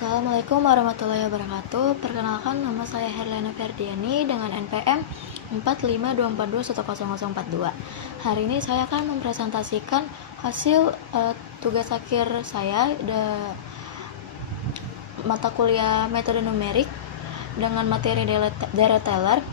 Assalamualaikum warahmatullahi wabarakatuh. Perkenalkan, nama saya Herlena Ferdiani dengan NPM 4524210042. Hari ini saya akan mempresentasikan hasil tugas akhir saya mata kuliah metode numerik dengan materi Deret Taylor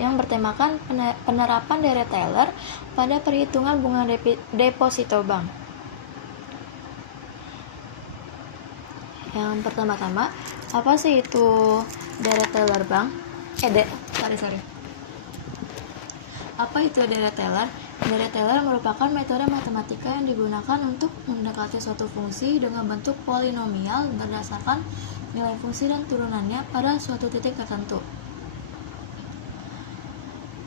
yang bertemakan penerapan Deret Taylor pada perhitungan bunga deposito bank. Yang pertama-tama, apa sih itu Deret Taylor bank? Apa itu Deret Taylor? Deret Taylor merupakan metode matematika yang digunakan untuk mendekati suatu fungsi dengan bentuk polinomial berdasarkan nilai fungsi dan turunannya pada suatu titik tertentu.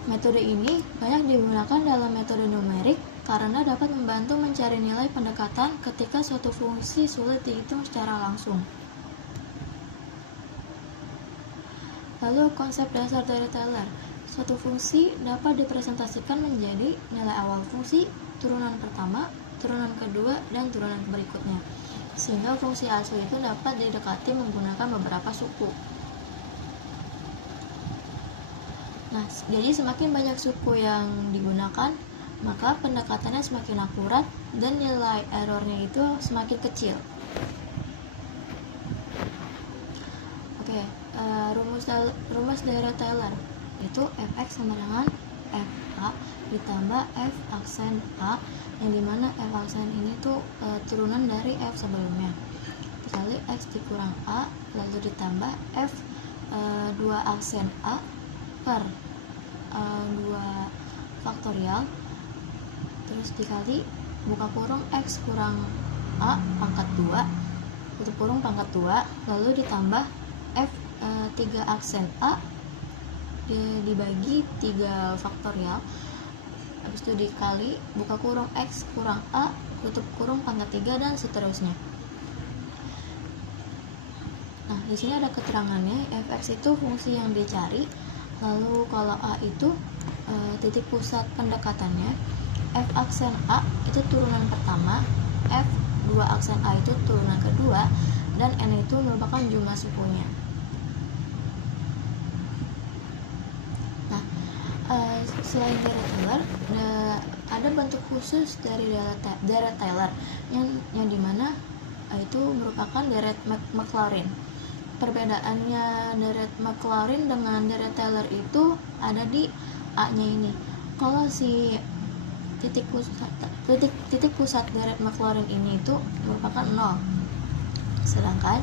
Metode ini banyak digunakan dalam metode numerik karena dapat membantu mencari nilai pendekatan ketika suatu fungsi sulit dihitung secara langsung. Lalu konsep dasar Deret Taylor. Suatu fungsi dapat dipresentasikan menjadi nilai awal fungsi, turunan pertama, turunan kedua, dan turunan berikutnya. Sehingga fungsi asli itu dapat didekati menggunakan beberapa suku. Nah, jadi semakin banyak suku yang digunakan, maka pendekatannya semakin akurat dan nilai errornya itu semakin kecil. Rumus Deret Taylor itu fx sama dengan fa ditambah f aksen a, yang dimana f aksen ini tuh turunan dari f sebelumnya, dikali x dikurang a lalu ditambah f 2 aksen a per 2 faktorial, terus dikali buka kurung x kurang a pangkat 2 tutup kurung pangkat 2 lalu ditambah f 3 aksen a dibagi 3 faktorial, habis itu dikali buka kurung x kurang a tutup kurung pangkat 3 dan seterusnya. Nah, di sini ada keterangannya, fx itu fungsi yang dicari. Lalu kalau a itu titik pusat pendekatannya, f aksen a itu turunan pertama, f 2 aksen a itu turunan kedua, dan n itu merupakan jumlah sukunya. Nah, selain Deret Taylor, ada bentuk khusus dari Deret Taylor yang dimana itu merupakan Deret Maclaurin. Perbedaannya Deret Maclaurin dengan Deret Taylor itu ada di A-nya ini. Kalau si titik pusat Deret Maclaurin ini itu merupakan 0. Sedangkan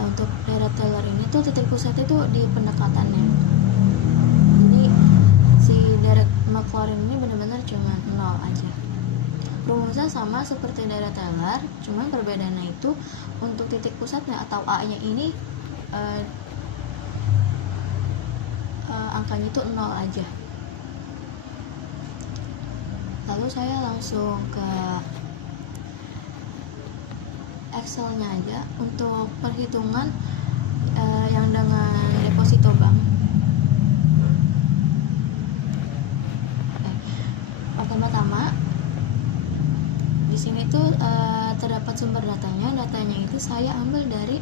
untuk Deret Taylor ini tuh titik pusat itu di pendekatannya. Jadi si Deret Maclaurin ini benar-benar cuma 0 aja. Rumusnya sama seperti Deret Taylor, cuman perbedaannya itu untuk titik pusatnya atau A-nya ini angkanya itu 0 aja. Lalu saya langsung ke Excel-nya aja untuk perhitungan yang dengan deposito bank. Pertama-tama di sini tuh terdapat sumber datanya itu saya ambil dari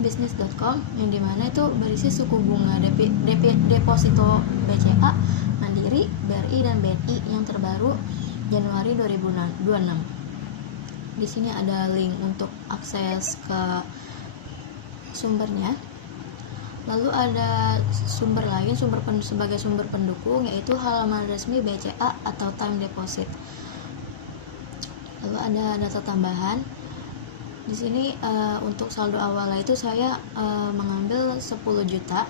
bisnis.com, yang dimana itu berisi suku bunga deposito BCA, Mandiri, BRI, dan BNI yang terbaru Januari 2026. Di sini ada link untuk akses ke sumbernya. Lalu ada sumber lain sebagai sumber pendukung, yaitu halaman resmi BCA atau time deposit. Lalu ada data tambahan. Di sini untuk saldo awalnya itu saya mengambil 10 juta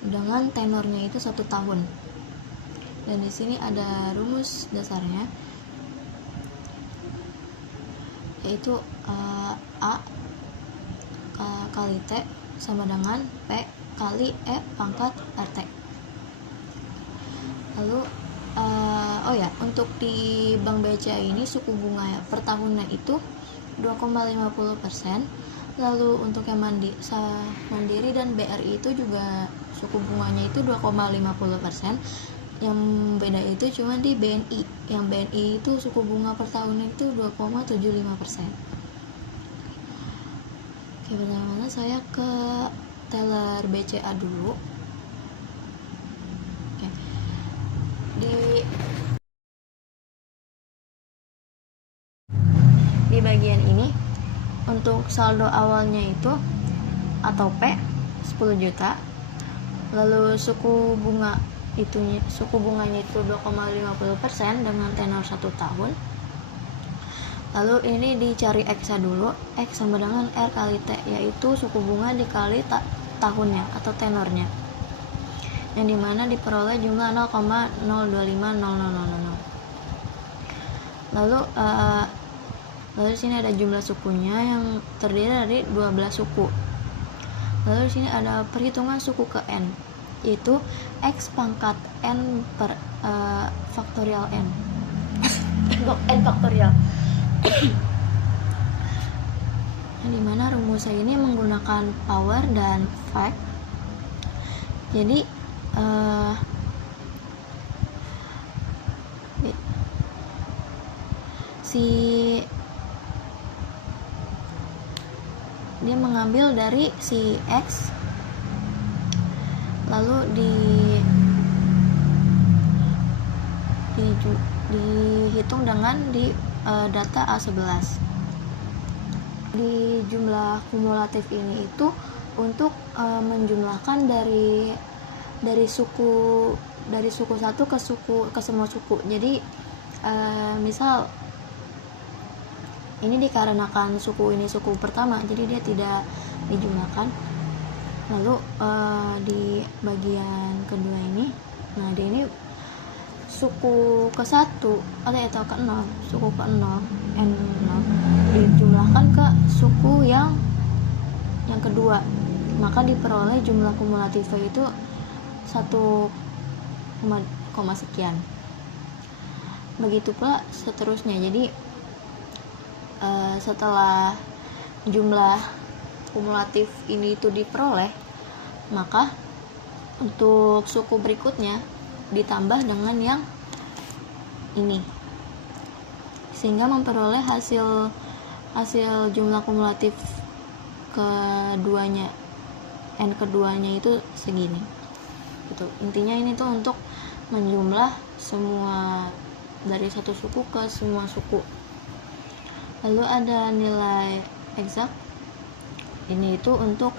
dengan tenornya itu 1 tahun. Dan di sini ada rumus dasarnya, yaitu A kali T sama dengan P kali E pangkat RT. Lalu untuk di Bank BCA ini suku bunga per tahunnya itu 2,50%. Lalu untuk yang Mandiri dan BRI itu juga suku bunganya itu 2,50%. Yang beda itu cuma di BNI. Yang BNI itu suku bunga per tahunnya itu 2,75%. Oke, pertama saya ke teller BCA dulu. Oke. Di bagian ini untuk saldo awalnya itu atau P 10 juta. Lalu suku bunganya itu 2,50% dengan tenor 1 tahun. Lalu ini dicari X dulu, X sama dengan R kali T, yaitu suku bunga dikali tahunnya atau tenornya, yang dimana diperoleh jumlah 0,025000. Lalu di sini ada jumlah sukunya yang terdiri dari 12 suku. Lalu di sini ada perhitungan suku ke N, yaitu X pangkat N per faktorial N. N faktorial. Yang dimana rumusnya ini menggunakan power dan fact. Jadi dia mengambil dari si X, lalu dihitung dengan data A11. Di jumlah kumulatif ini itu untuk menjumlahkan dari suku satu ke semua suku. Jadi misal ini dikarenakan suku ini suku pertama, jadi dia tidak dijumlahkan. Lalu di bagian kedua ini, nah di ini suku ke-1 atau ke-0, suku ke-0 N0 dijumlahkan ke suku yang kedua, maka diperoleh jumlah kumulatifnya itu 1, sekian. Begitu pula seterusnya. Jadi setelah jumlah kumulatif ini itu diperoleh, maka untuk suku berikutnya ditambah dengan yang ini, sehingga memperoleh hasil jumlah kumulatif keduanya, N keduanya itu segini gitu. Intinya ini tuh untuk menjumlah semua dari satu suku ke semua suku. Lalu ada nilai eksak, ini itu untuk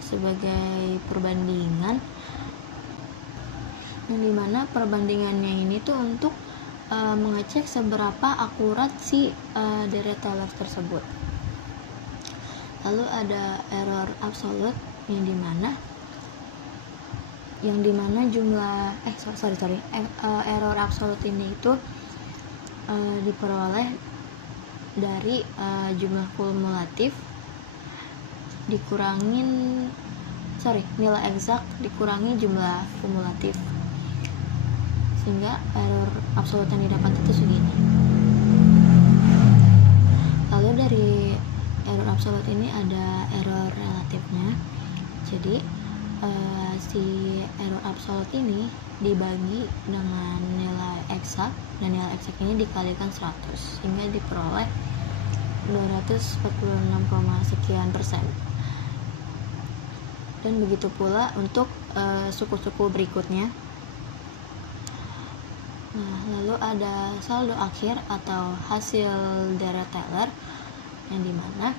sebagai perbandingan, yang dimana perbandingannya ini tuh untuk mengecek seberapa akurat si deret Taylor tersebut. Lalu ada error absolute, yang dimana jumlah error absolute ini itu diperoleh dari jumlah kumulatif nilai eksak dikurangi jumlah kumulatif, sehingga error absolut yang didapat itu segini. Lalu dari error absolut ini ada error relatifnya. Jadi si error absolut ini dibagi dengan nilai eksak, dan nilai eksak ini dikalikan 100, sehingga diperoleh 246, sekian persen. Dan begitu pula untuk suku-suku berikutnya. Nah, lalu ada saldo akhir atau hasil deret Taylor, yang dimana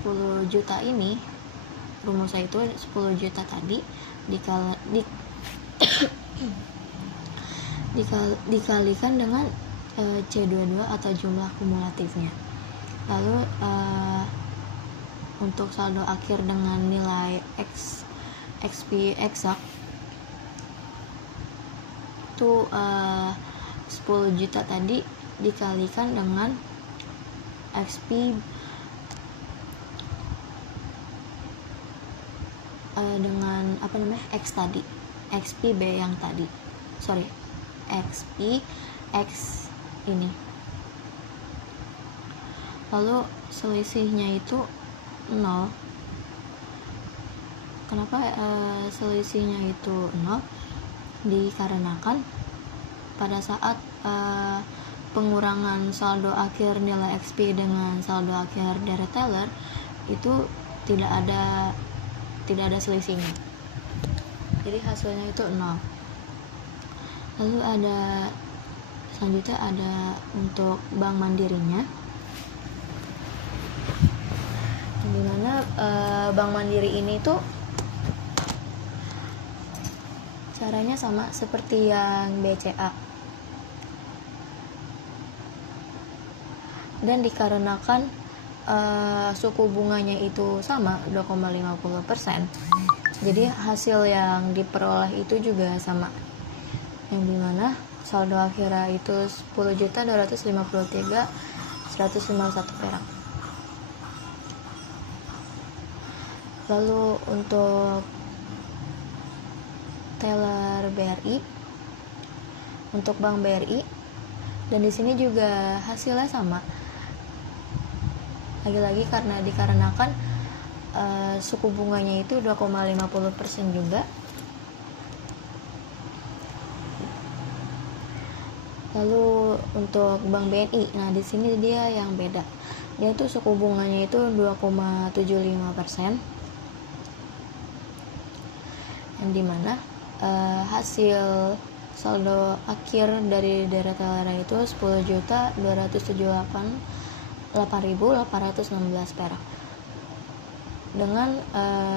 10 juta ini, rumusnya itu 10 juta tadi dikalikan dengan C22 atau jumlah kumulatifnya. Lalu untuk saldo akhir dengan nilai XP eksak itu 10 juta tadi dikalikan dengan XP dengan X tadi, XP B yang tadi, XP X ini. Lalu selisihnya itu 0. Kenapa selisihnya itu 0? Dikarenakan pada saat pengurangan saldo akhir nilai XP dengan saldo akhir deret Taylor itu tidak ada selisihnya, jadi hasilnya itu 0. Lalu selanjutnya ada untuk Bank Mandirinya, dimana Bank Mandiri ini tuh caranya sama seperti yang BCA, dan dikarenakan suku bunganya itu sama 2,50%, jadi hasil yang diperoleh itu juga sama, yang dimana saldo akhirnya itu 10.253.151 perak. Lalu untuk teller BRI, untuk Bank BRI, dan di sini juga hasilnya sama. Lagi-lagi karena dikarenakan suku bunganya itu 2,50% juga. Lalu untuk Bank BNI, nah di sini dia yang beda. Dia itu suku bunganya itu 2,75%, yang dimana hasil saldo akhir dari deret teller itu 10.278.816 perak, dengan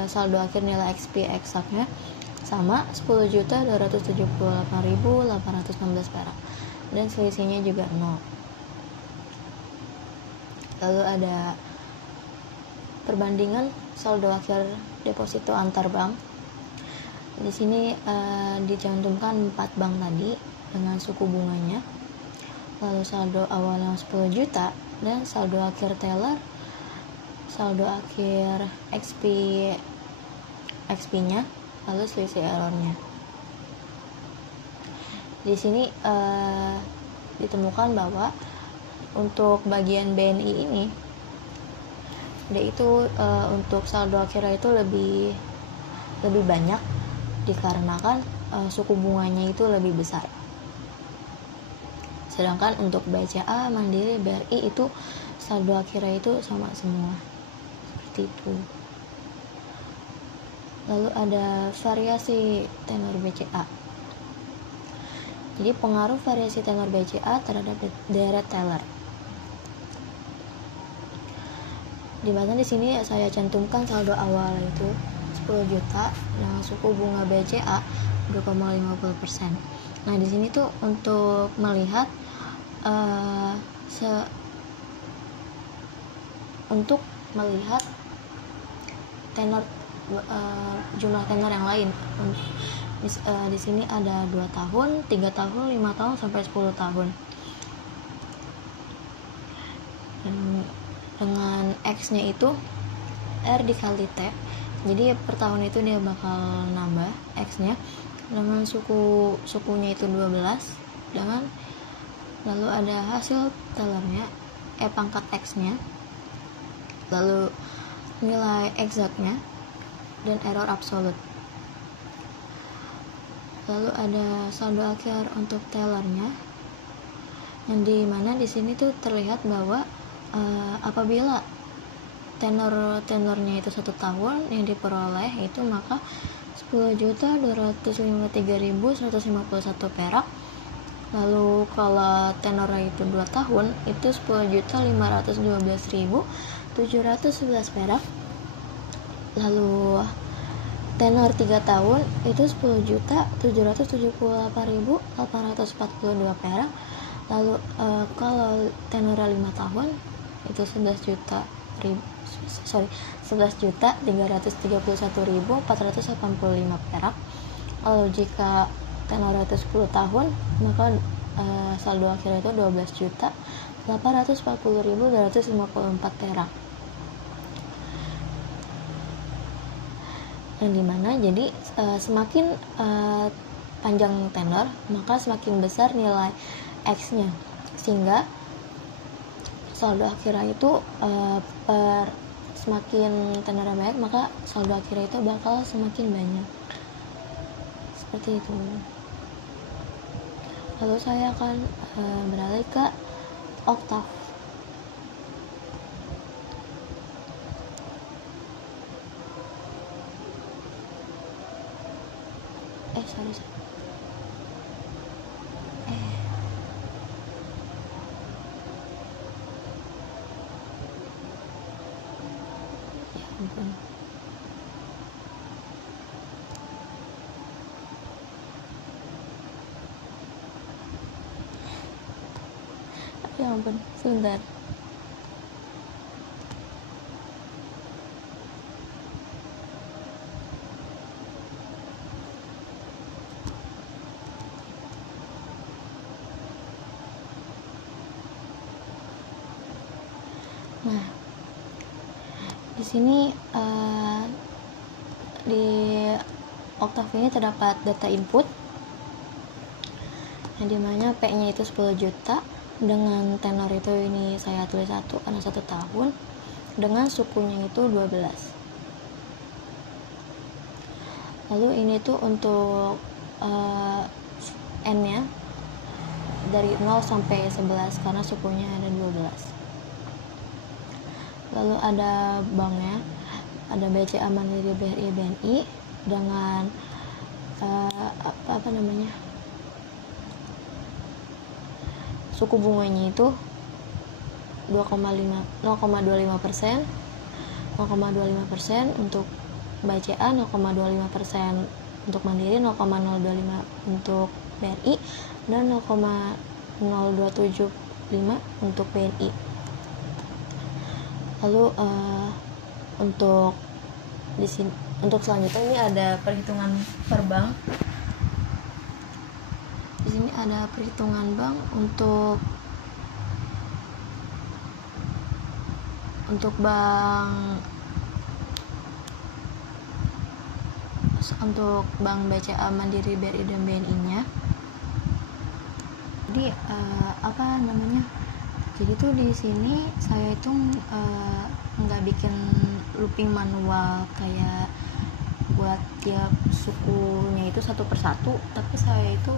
saldo akhir nilai XP eksaknya sama 10.278.816 perak, dan selisihnya juga 0. Lalu ada perbandingan saldo akhir deposito antar bank. Di sini dicantumkan 4 bank tadi dengan suku bunganya, lalu saldo awalnya 10 juta, dan saldo akhir teller, saldo akhir XP-nya, lalu selisih errornya. Di sini ditemukan bahwa untuk bagian BNI ini, dia itu untuk saldo akhirnya itu lebih banyak, dikarenakan suku bunganya itu lebih besar. Sedangkan untuk BCA, Mandiri, BRI itu saldo akhirnya itu sama semua, seperti itu. Lalu ada variasi tenor BCA. Jadi pengaruh variasi tenor BCA terhadap deret teller. Dimana di sini saya cantumkan saldo awal itu 10 juta dengan suku bunga BCA 2,50%. Nah, di sini tuh untuk melihat tenor jumlah tenor yang lain. Di sini ada 2 tahun, 3 tahun, 5 tahun sampai 10 tahun. Dengan X-nya itu R dikali T. Jadi per tahun itu dia bakal nambah X-nya dengan sukunya itu 12, dengan lalu ada hasil tellernya pangkat X-nya, lalu nilai eksaknya, dan error absolut. Lalu ada saldo akhir untuk tellernya, yang dimana di sini tuh terlihat bahwa apabila tenornya itu 1 tahun yang diperoleh itu maka 10.253.151 perak. Lalu kalau tenornya itu 2 tahun itu 10.512.711 perak. Lalu tenor 3 tahun itu 10.778.842 perak. Lalu kalau tenor 5 tahun itu 11.331.485 perak. Lalu jika tenor itu 10 tahun maka saldo akhirnya itu 12.840.254 perak. Yang dimana jadi semakin panjang tenor maka semakin besar nilai X-nya, sehingga saldo akhirnya itu semakin tenornya banyak maka saldo akhirnya itu bakal semakin banyak, seperti itu. Lalu saya akan beralih ke Octave. Sorry. Ya ampun. Ya ampun, sebentar. Nah, di sini di Octave ini terdapat data input yang dimana P-nya itu 10 juta, dengan tenor itu ini saya tulis 1 karena 1 tahun, dengan sukunya itu 12. Lalu ini tuh untuk N-nya dari 0 sampai 11 karena sukunya ada 12. Lalu ada banknya, ada BCA, Mandiri, BRI, BNI dengan suku bunganya itu 0,25%, 0,25% untuk BCA, 0,25% untuk Mandiri, 0,025 untuk BRI, dan 0,0275 untuk BNI. Lalu untuk di sini, untuk selanjutnya ini ada perhitungan per bank. Di sini ada perhitungan bank untuk bank BCA, Mandiri, BRI, dan BNI-nya. Jadi jadi tuh di sini saya itu nggak bikin looping manual kayak buat tiap sukunya itu satu persatu, tapi saya itu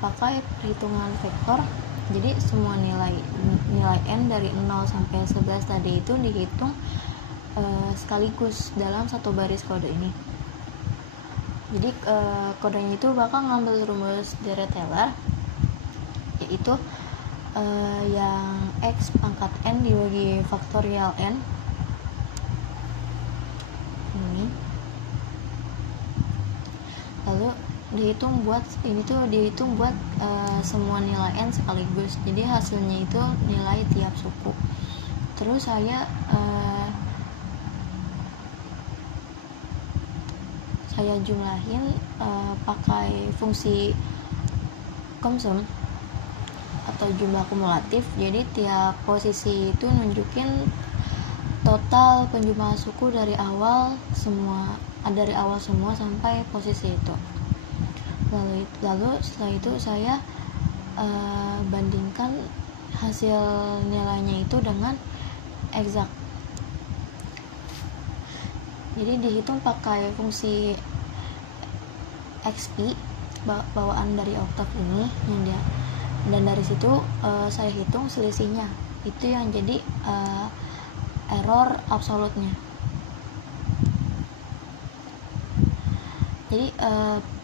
pakai perhitungan vektor. Jadi semua nilai N dari 0 sampai 11 tadi itu dihitung sekaligus dalam satu baris kode ini. Jadi kodenya itu bakal ngambil rumus Dirac-Taylor, yaitu yang X pangkat N dibagi faktorial N ini, lalu dihitung buat semua nilai N sekaligus. Jadi hasilnya itu nilai tiap suku. Terus saya jumlahin pakai fungsi COMSUM atau jumlah kumulatif. Jadi tiap posisi itu nunjukin total penjumlahan suku dari awal semua sampai posisi itu. Lalu setelah itu saya bandingkan hasil nilainya itu dengan exact. Jadi dihitung pakai fungsi XP bawaan dari Octave ini dan dari situ saya hitung selisihnya, itu yang jadi error absolutnya. Jadi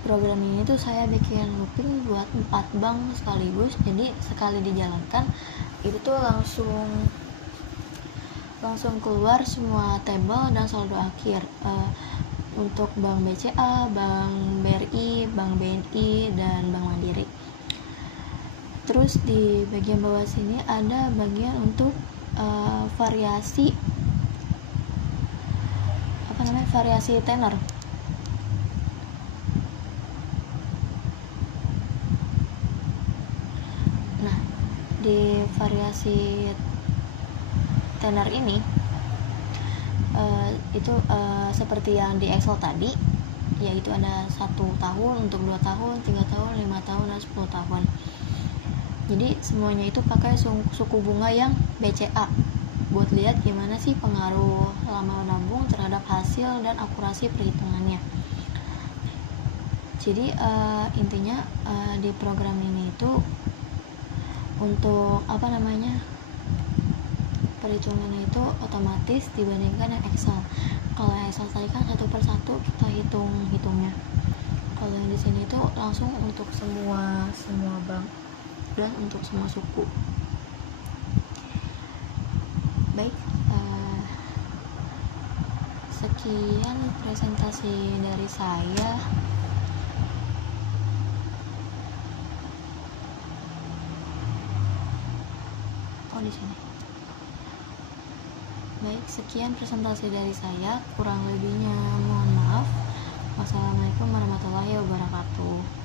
program ini tuh saya bikin looping buat 4 bank sekaligus. Jadi sekali dijalankan itu tuh langsung keluar semua tabel dan saldo akhir untuk bank BCA, bank BRI, bank BNI, dan bank Mandiri. Terus di bagian bawah sini ada bagian untuk variasi tenor. Nah, di variasi tenor ini itu seperti yang di Excel tadi, yaitu ada 1 tahun, untuk 2 tahun, 3 tahun, 5 tahun, dan 10 tahun. Jadi semuanya itu pakai suku bunga yang BCA buat lihat gimana sih pengaruh lama menabung terhadap hasil dan akurasi perhitungannya. Jadi intinya di program ini itu untuk perhitungannya itu otomatis dibandingkan yang Excel. Kalau yang Excel tadi kan satu per satu kita hitungnya. Kalau yang di sini itu langsung untuk semua bank dan untuk semua suku. Baik, sekian presentasi dari saya. Di sini. Baik, sekian presentasi dari saya. Kurang lebihnya mohon maaf. Wassalamualaikum warahmatullahi wabarakatuh.